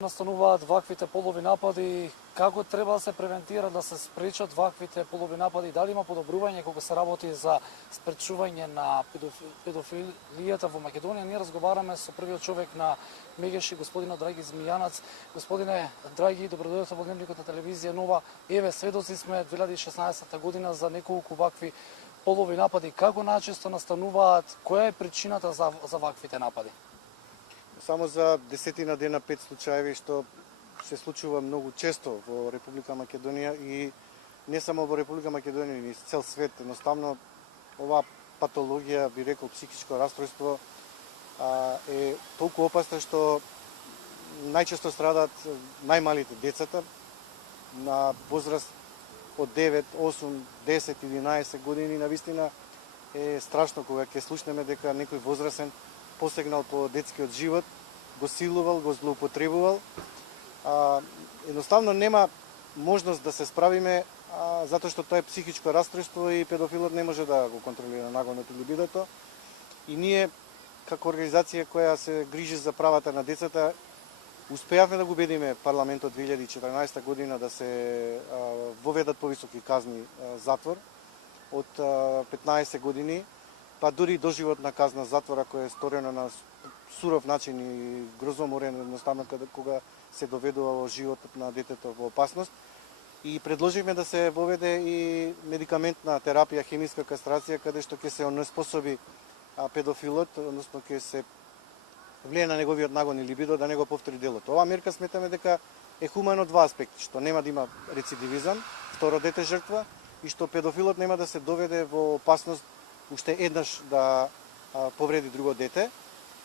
настануваат ваквите полови напади, како треба да се превентира да се спречат ваквите полови напади, дали има подобрување кога се работи за спречување на педофилијата во Македонија. Ние разговараме со првиот човек на Мегеши, господинот Драги Змијанац. Господине Драги, добродојдовте во Дневникот на телевизија Нова. Еве, сведоци сме 2016 година за неколку вакви полови напади. Како најчесто настануваат, која е причината за ваквите напади? Само за десетина дена 5 случаеви што се случува многу често во Република Македонија и не само во Република Македонија, ни цел свет. Едноставно, оваа патологија, би рекол, психичко расстройство е толку опасна што најчесто страдаат најмалите децата на возраст од 9, 8, 10, 11 години. Навистина е страшно кога ќе слушнеме дека некој возрасен посегнал по детскиот живот, го силувал, го злоупотребувал. Едноставно нема можност да се справиме, затоа што тоа е психичко расстройство и педофилот не може да го контролира нагонот или либидото. И ние, како организација која се грижи за правата на децата, успеавме да го убедиме парламентот 2014 година да се воведат повисоки казни затвор од 15 години, па дури доживотна казна затвора која е сторена на суров начин и грозоморен, едноставно кога се доведува животот на детето во опасност. И предложивме да се воведе и медикаментна терапија, хемиска кастрација, каде што ќе се онеспособи педофилот, односно ќе се влие на неговиот нагон и либидо да не го повтори делото. Оваа мерка сметаме дека е хумано од два аспекти, што нема да има рецидивизам, второ дете жртва, и што педофилот нема да се доведе во опасност уште еднаш да повреди друго дете.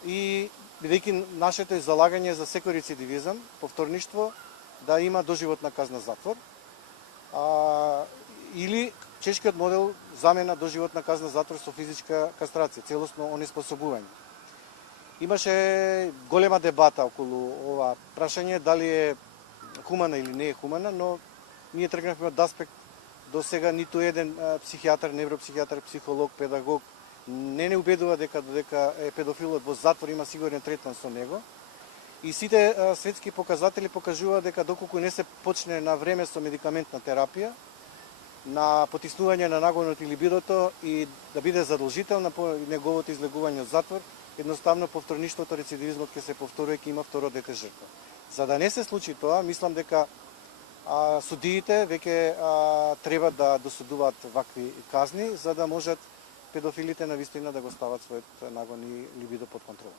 И бидејќи нашето е залагање за секој рецидивизам, повторништво, да има доживотна казна затвор, или чешкиот модел замена доживотна казна затвор со физичка кастрација, целосно онеспособување. Имаше голема дебата околу ова прашање, дали е хумана или не е хумана, но ние тргнавме од аспект до сега ниту еден психијатар, невропсихијатар, психолог, педагог не убедува дека додека е педофилот во затвор има сигурен третман со него. И сите светски показатели покажуваат дека доколку не се почне на време со медикаментна терапија, на потиснување на нагонот и либидото и да биде задолжителна по неговото излегување од затвор, едноставно повторништвото, рецидивизмот ќе се повторува и ќе има второ дете жртва. За да не се случи тоа, мислам дека судиите веќе треба да досудуваат вакви казни, за да можат педофилите навистина да го стават својот нагон и либидо под контрола.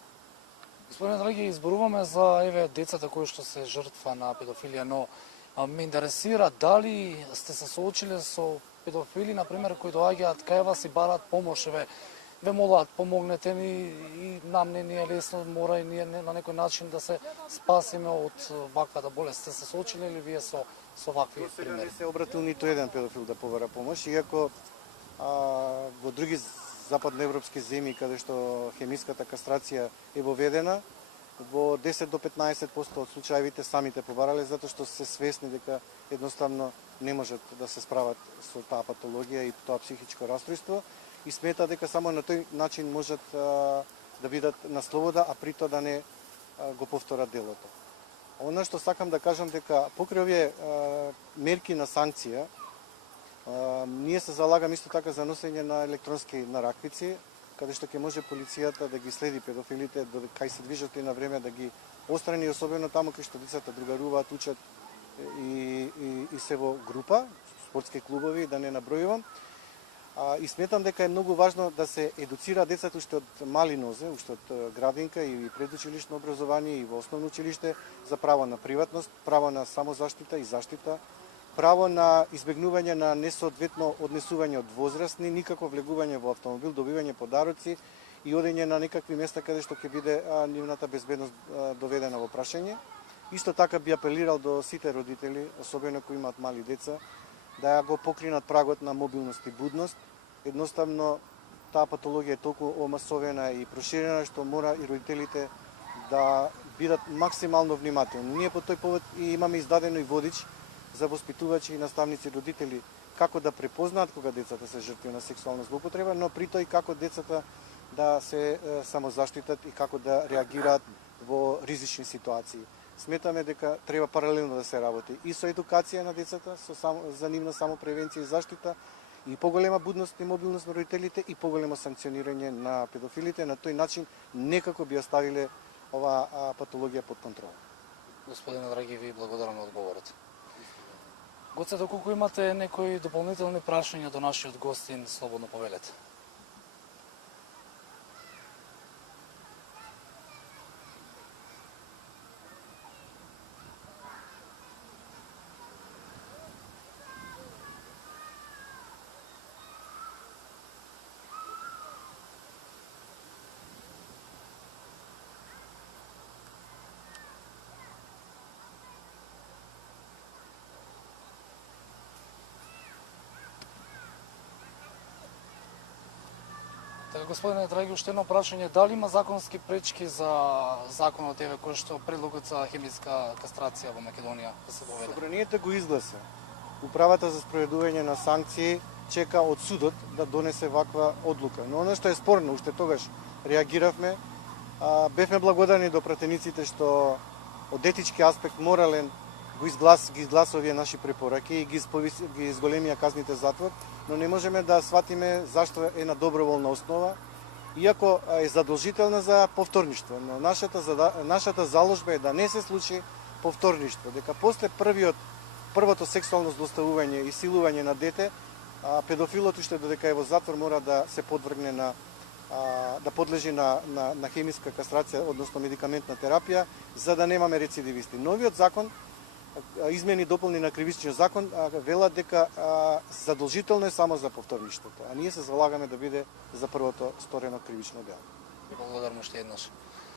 Господине Драги, изборуваме за децата кои што се жртва на педофилија, но ме интересира дали сте се соочиле со педофили, например, кои доаѓаат кај вас и бараат помош, ве молат, помогнете ни, и нам не ни е лесно, мора и ние на некој начин да се спасиме од ваквата болест. Сте се соочиле ли вие со вакви примери? Не се обратил ниту еден педофил да побара помош, иако во други западноевропски земји каде што хемиската кастрација е воведена, во 10 до 15% од случаевите самите побарале затоа што се свесни дека едноставно не можат да се справат со таа патологија и тоа психичко расстройство и смета дека само на тој начин можат да бидат на слобода, а при тоа да не го повторат делото. Она што сакам да кажам дека покрај овие мерки на санкција, ние се залагаме исто така за носење на електронски нараквици, каде што ќе може полицијата да ги следи педофилите, кај се движат и на време да ги острани, особено таму кај што децата другаруваат, учат и се во група, спортски клубови, да не набројувам. И сметам дека е многу важно да се едуцира децата уште од мали нозе, уште од градинка и предучилишно образование и во основно училиште за право на приватност, право на самозаштита и заштита, право на избегнување на несоодветно однесување од возрастни, никако влегување во автомобил, добивање подароци и одење на некакви места каде што ќе биде нивната безбедност доведена во прашање. Исто така би апелирал до сите родители, особено кои имаат мали деца, да го покринат прагот на мобилност и будност. Едноставно, таа патологија е толку омасовена и проширена што мора и родителите да бидат максимално внимателни. Ние по тој повод и имаме издадено и водич за воспитувачи и наставници родители како да препознаат кога децата се жртви на сексуална злоупотреба, но при тој како децата да се самозаштитат и како да реагираат во ризични ситуации. сметаме дека треба паралелно да се работи и со едукација на децата, за нивна самопревенција и заштита, и поголема будност и мобилност на родителите и поголемо санкционирање на педофилите. На тој начин некако би оставиле оваа патологија под контрола. Господине Драги, ви благодарам на одговорот. Гоце, доколку имате некои дополнителни прашања до нашиот гостин, слободно повелете. Така, господине Драги, уште едно прашање, дали има законски пречки за законот еве кој што предлогот за хемиска кастрација во Македонија да се доведе? Собранието го изгласа. Управата за спроведување на санкции чека од судот да донесе ваква одлука. Но оно што е спорно, уште тогаш реагиравме, бевме благодарни до пратениците што од етички аспект морален ги изгласа овие наши препораки и ги изголемија казните затвор, но не можеме да сватиме зашто е на доброволна основа, иако е задолжителна за повторништво. Но нашата заложба е да не се случи повторништво, дека после првото сексуално злоставување и силување на дете, педофилот уште додека е во затвор мора да се подвргне да подлежи на хемиска кастрација, односно медикаментна терапија, за да немаме рецидивисти. Новиот закон, измени и дополни на кривичниот закон, велат дека задолжително е само за повторништвото, а ние се залагаме да биде за првото сторено кривично дело. Благодарам уште еднаш.